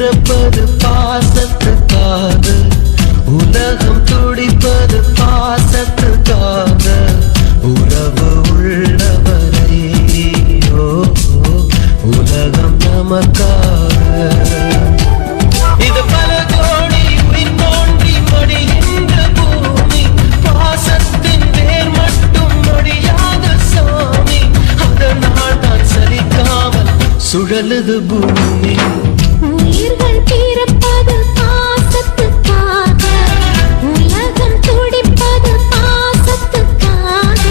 பிறப்பது பாசத்துக்காக, உலகம் துடிப்பது பாசத்துக்காக, உறவு உள்ளவரை உலகம் நமக்காக. இது பல கோடி உயிர் தோன்றி மடிகின்ற பூமி, பாசத்தின் வேர் மட்டும் மடியாத சாமி, அதனால் தான் சலிக்காமல் சுழலுது பூமி. உயிர்கள் பிறப்பது பாசத்துக்காக, உலகம் துடிப்பது பாசத்துக்காக,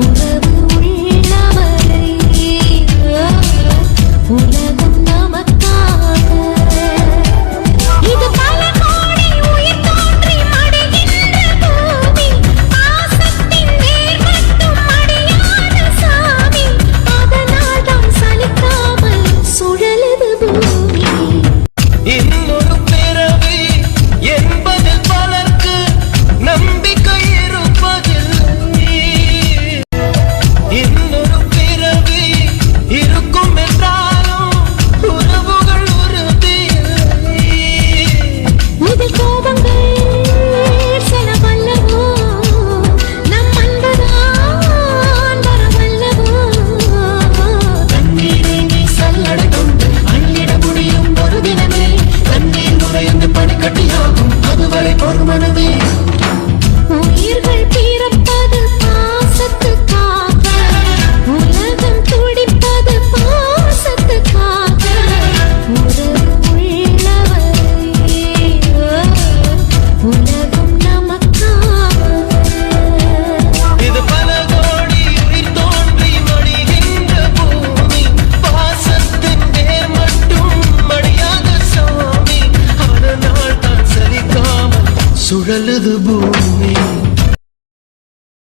உறவு உள்ளவரை உலகம் நமக்காக. இது பல கோடி உயிர் தோன்றி மடிகின்ற பூமி, பாசத்தின் வேர் மட்டும் மடியாத சாமி, அதனால் தான் சலிக்காமல் சுழலுது பூமி. இன்னொரு பிறவி என்பதில் பலருக்கு நம்பிக்கை இருப்பதில்லை. இன்னொரு பிறவி இருக்கும் என்றாலும் உறவுகள் உறுதியில்லை. இதில் கோபங்கள் செலவல்லவோ, நம் அன்புதான் வரவல்லவோ. தண்ணீரை நீ சல்லடை கொண்டு அள்ளிட முடியும் ஒரு தினமே, தண்ணீர் நுழைந்து பனிக்கட்டியாகும் அதுவரை பொறுமனமே. உயிர்கள் பிறப்பது பாசத்துக்காக, உலகம் துடிப்பது பாசத்துக்காக, உறவு உள்ளவரை உலகம் நமக்காக. இது பல கோடி உயிர் தோன்றி மடிகின்ற பூமி, பாசத்தின் வேர் மட்டும் மடியாத சாமி, அதனால் தான் சலிக்காமல் சுழலுது பூமி.